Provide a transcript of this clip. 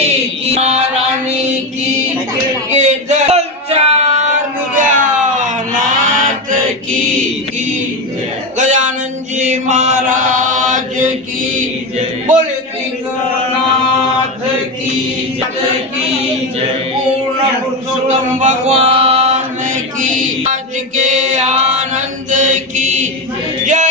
की महारानी की चार नाथ की गजानन जी महाराज की बोले नाथ की पूर्ण पुरुषोत्तम भगवान की आज के आनंद की जय।